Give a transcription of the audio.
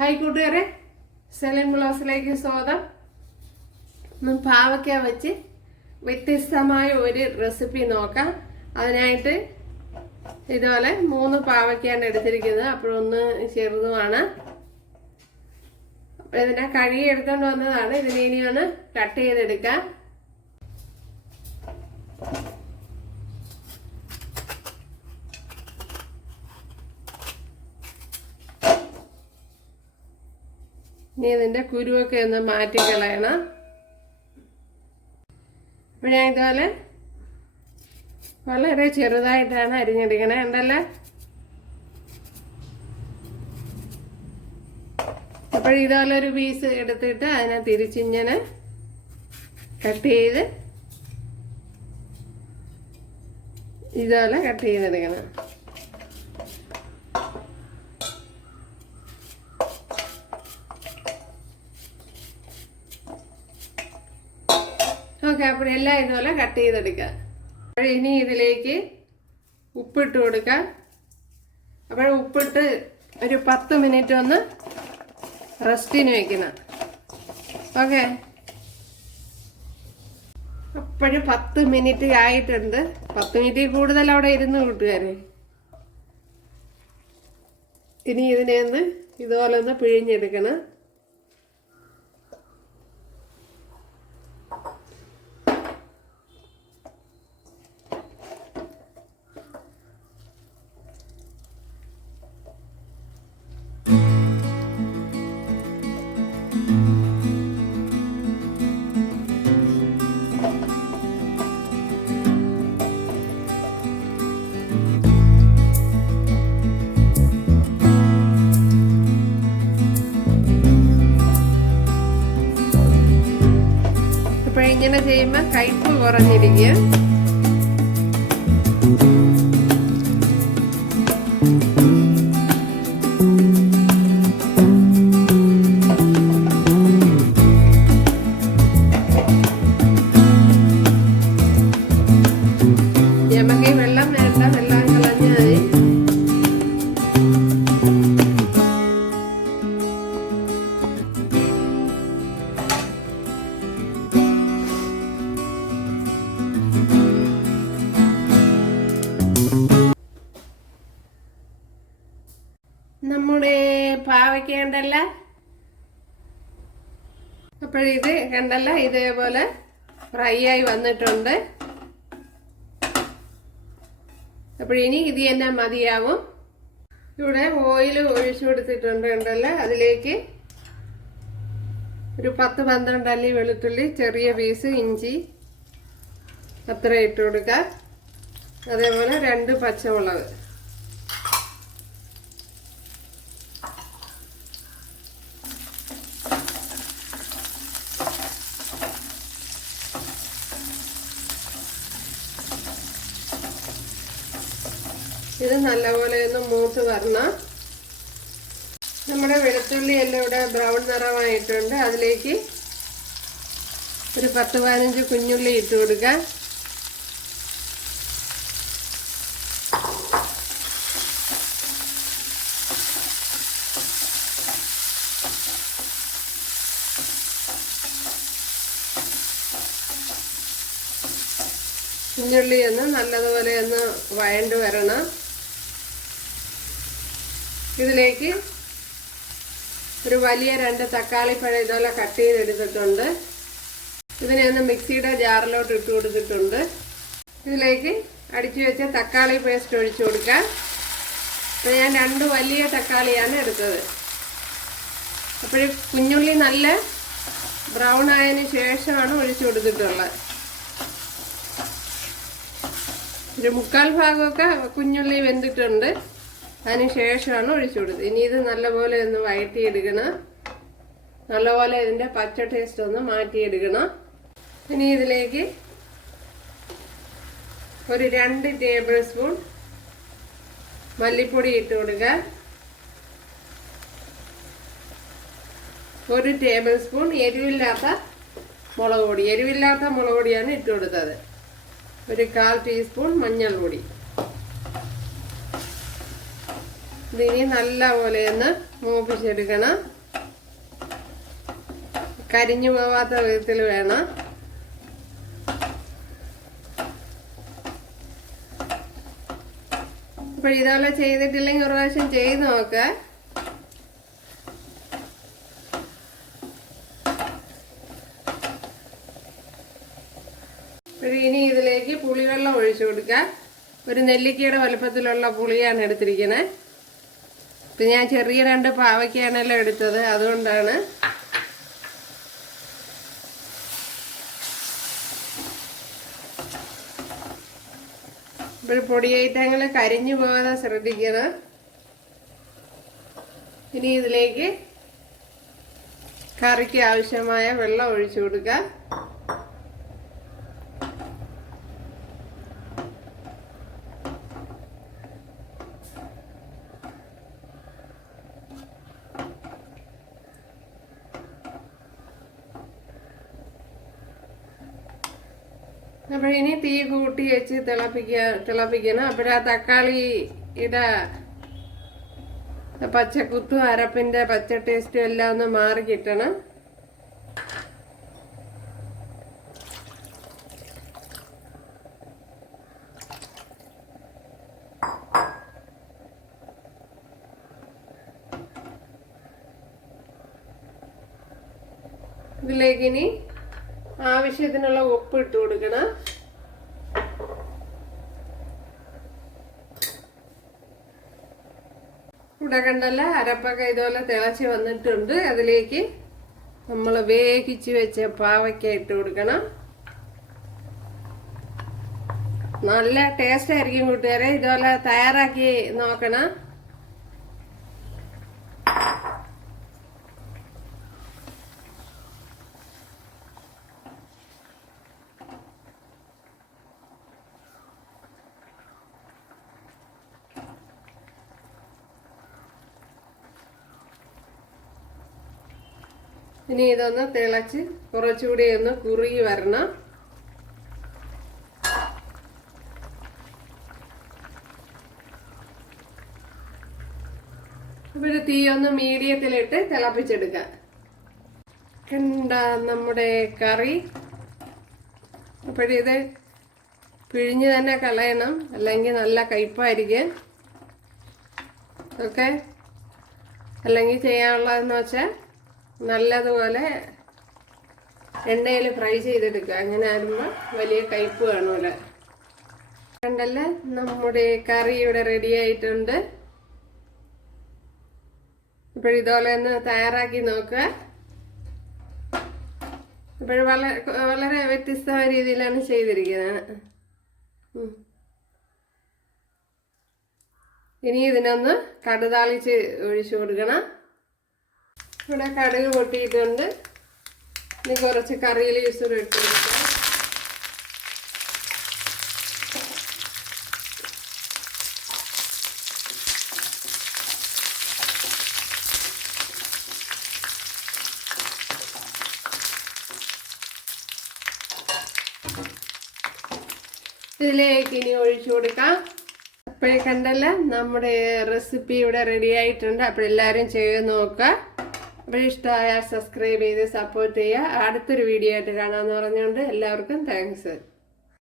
Hi കൂട്ടുകാരെ. സെലിൻ ബ്ലൗസിലേക്ക് സ്വാഗതം. പാവയ്ക്ക വെച്ച് വ്യത്യസ്തമായ ഒരു റെസിപ്പി നോക്കാം. അതിനായിട്ട് ഇതുപോലെ മൂന്ന് പാവയ്ക്കാണ് എടുത്തിരിക്കുന്നത്. അപ്പോഴൊന്ന് ചെറുതുമാണ്. അപ്പോൾ ഇതിനെ കഴുകി എടുത്തുകൊണ്ട് വന്നതാണ്. ഇതിനെ കട്ട് ചെയ്തെടുക്കാം. ഇനി ഇതിന്റെ കുരുവൊക്കെ ഒന്ന് മാറ്റി കളയണം. ഇപ്പൊ ഞാൻ ഇതുപോലെ വളരെ ചെറുതായിട്ടാണ് അരിഞ്ഞെടുക്കണേ ഉണ്ടല്ലേ? അപ്പോൾ ഇതുപോലെ ഒരു പീസ് എടുത്തിട്ട് അതിനെ തിരിച്ചിങ്ങനെ കട്ട് ചെയ്ത് ഇതുപോലെ കട്ട് ചെയ്തെടുക്കണം ഓക്കെ അപ്പോൾ എല്ലാം ഇതുപോലെ കട്ട് ചെയ്തെടുക്കുക. അപ്പോൾ ഇനി ഇതിലേക്ക് ഉപ്പിട്ട് കൊടുക്കാം അപ്പോൾ ഉപ്പിട്ട് ഒരു പത്ത് മിനിറ്റ് ഒന്ന് റെസ്റ്റിന് വെക്കണം. ഓക്കെ. അപ്പോഴും പത്ത് മിനിറ്റ് ആയിട്ടുണ്ട്. പത്ത് മിനിറ്റ് കൂടുതൽ അവിടെ ഇരുന്ന് കൂട്ടുകാരെ. ഇനി ഇതിനെ ഒന്ന് ഇതുപോലെ ഒന്ന് പിഴിഞ്ഞെടുക്കണം. என்ன செய்யுமா கைக்குள் உறஞ்சிடுங்க നമ്മുടെ പാവയ്ക്ക ഉണ്ടല്ല അപ്പോഴിത് കണ്ടല്ല ഇതേപോലെ ഫ്രൈ ആയി വന്നിട്ടുണ്ട്. അപ്പോഴിനി ഇത് തന്നെ മതിയാവും. ഇവിടെ ഓയിൽ ഒഴിച്ചു കൊടുത്തിട്ടുണ്ട് ഉണ്ടല്ല അതിലേക്ക് ഒരു പത്ത് പന്ത്രണ്ട് അല്ലി വെളുത്തുള്ളി ചെറിയ പീസ് ഇഞ്ചി അത്ര ഇട്ട് കൊടുക്കുക അതേപോലെ രണ്ട് പച്ചമുളക്. നല്ലപോലെ ഒന്ന് മൂത്ത് വരണം. നമ്മുടെ വെളുത്തുള്ളി എല്ലാം ഇവിടെ ബ്രൗൺ നിറമായിട്ടുണ്ട്. അതിലേക്ക് ഒരു പത്ത് പതിനഞ്ച് കുഞ്ഞുള്ളി ഇട്ട് കൊടുക്കാം. കുഞ്ഞുള്ളി ഒന്ന് നല്ലതുപോലെ ഒന്ന് വഴണ്ട് വരണം. ഇതിലേക്ക് ഒരു വലിയ രണ്ട് തക്കാളി പഴം ഇതുപോലെ കട്ട് ചെയ്തെടുത്തിട്ടുണ്ട്. ഇതിനെ ഒന്ന് മിക്സിയുടെ ജാറിലോട്ട് ഇട്ട് കൊടുത്തിട്ടുണ്ട്. ഇതിലേക്ക് അടിച്ചു വെച്ച തക്കാളി പേസ്റ്റ് ഒഴിച്ചു കൊടുക്കാം. അപ്പം ഞാൻ രണ്ട് വലിയ തക്കാളിയാണ് എടുത്തത്. അപ്പോൾ കുഞ്ഞുള്ളി നല്ല ബ്രൗൺ ആയതിന് ശേഷമാണ് ഒഴിച്ചു കൊടുത്തിട്ടുള്ളത്. ഒരു മുക്കാൽ ഭാഗമൊക്കെ കുഞ്ഞുള്ളി വെന്തിട്ടുണ്ട്. അതിന് ശേഷമാണ് ഒഴിച്ചു കൊടുത്തത്. ഇനി ഇത് നല്ലപോലെ ഒന്ന് വഴറ്റിയെടുക്കണം നല്ലപോലെ ഇതിന്റെ പച്ച ടേസ്റ്റ് ഒന്ന് മാറ്റിയെടുക്കണം. ഇനി ഇതിലേക്ക് ഒരു രണ്ട് ടേബിൾ സ്പൂൺ മല്ലിപ്പൊടി ഇട്ട് കൊടുക്കുക ഒരു ടേബിൾ സ്പൂൺ എരിവില്ലാത്ത മുളക് പൊടി. എരിവില്ലാത്ത മുളക് പൊടിയാണ് ഇട്ട് കൊടുത്തത്. ഒരു കാൽ ടീസ്പൂൺ മഞ്ഞൾപ്പൊടി. ഇതിനി നല്ലപോലെ ഒന്ന് മൂപ്പിച്ചെടുക്കണം. കരിഞ്ഞു പോവാത്ത വിധത്തിൽ വേണം. അപ്പോൾ ഇതുപോലെ ചെയ്തിട്ടില്ലെങ്കിൽ ഒരു പ്രാവശ്യം ചെയ്ത് അപ്പോൾ ഇനി ഇതിലേക്ക് പുളിവെള്ളം ഒഴിച്ചു കൊടുക്കുക ഒരു നെല്ലിക്കയുടെ വലുപ്പത്തിലുള്ള പുളിയാണ് എടുത്തിരിക്കുന്നത് ഇപ്പം ഞാൻ ചെറിയ രണ്ട് പാവയ്ക്കാണല്ലോ എടുത്തത് അതുകൊണ്ടാണ്. ഇപ്പോൾ പൊടി ഐറ്റങ്ങൾ കരിഞ്ഞു പോകാതെ ശ്രദ്ധിക്കണം. ഇനി ഇതിലേക്ക് കറിക്ക് ആവശ്യമായ വെള്ളം ഒഴിച്ചു കൊടുക്കുക അപ്പോഴിനി തീ കൂട്ടി വെച്ച് തിളപ്പിക്കുക തിളപ്പിക്കണം. അപ്പോഴാ തക്കാളി ഇതാ പച്ചക്കുത്തും അരപ്പിന്റെ പച്ച ടേസ്റ്റും എല്ലാം ഒന്ന് മാറി കിട്ടണം. ഇതിലേക്ക് ഇനി ആവശ്യത്തിനുള്ള ഉപ്പ് ഇട്ട് കൊടുക്കണം. ഇവിടെ കണ്ടല്ല അരപ്പൊക്കെ ഇതുപോലെ തിളച്ച് വന്നിട്ടുണ്ട്. അതിലേക്ക് നമ്മൾ വേവിച്ച് വെച്ച പാവയ്ക്ക ഇട്ട് കൊടുക്കണം. നല്ല ടേസ്റ്റ് ആയിരിക്കും കൂട്ടുകാരെ. ഇതുപോലെ തയ്യാറാക്കി നോക്കണം. ഇനി ഇതൊന്ന് തിളച്ച് കുറച്ചുകൂടി ഒന്ന് കുറുകി വരണം. അപ്പോൾ തീ ഒന്ന് മീഡിയത്തിലിട്ട് തിളപ്പിച്ചെടുക്കാം. കണ്ട നമ്മുടെ കറി. അപ്പോഴിത് പിഴിഞ്ഞ് തന്നെ കളയണം. അല്ലെങ്കിൽ നല്ല കയ്പായിരിക്കും. ഓക്കെ? അല്ലെങ്കിൽ ചെയ്യാനുള്ളതെന്ന് വെച്ചാൽ നല്ലതുപോലെ എണ്ണയിൽ ഫ്രൈ ചെയ്തെടുക്കുക. അങ്ങനെ ആകുമ്പോൾ വലിയ കയ്പ് കാണുമല്ലോ. കണ്ടല്ലേ? നമ്മുടെ കറി ഇവിടെ റെഡി ആയിട്ടുണ്ട്. ഇപ്പോഴിതുപോലെ ഒന്ന് തയ്യാറാക്കി നോക്കുക. ഇപ്പോഴും വളരെ വളരെ വ്യത്യസ്തമായ രീതിയിലാണ് ചെയ്തിരിക്കുന്നത്. ഇനി ഇതിനൊന്ന് കടുതാളിച്ച് ഒഴിച്ചു കൊടുക്കണം. ഇവിടെ കടുക് പൊട്ടിയിട്ടുണ്ട്. ഇനി കുറച്ച് കറിയിൽ യൂസ് കൊടുക്കാം. ഇതിലേക്ക് ഇനി ഒഴിച്ചു കൊടുക്കാം. അപ്പോഴേ കണ്ടല്ല നമ്മുടെ റെസിപ്പി ഇവിടെ റെഡി ആയിട്ടുണ്ട്. അപ്പോഴെല്ലാവരും ചെയ്ത് നോക്കുക അപ്പോൾ ഇഷ്ടമായാൽ സബ്സ്ക്രൈബ് ചെയ്ത് സപ്പോർട്ട് ചെയ്യുക. അടുത്തൊരു വീഡിയോ ആയിട്ട് കാണാമെന്ന് പറഞ്ഞുകൊണ്ട് എല്ലാവർക്കും താങ്ക്സ്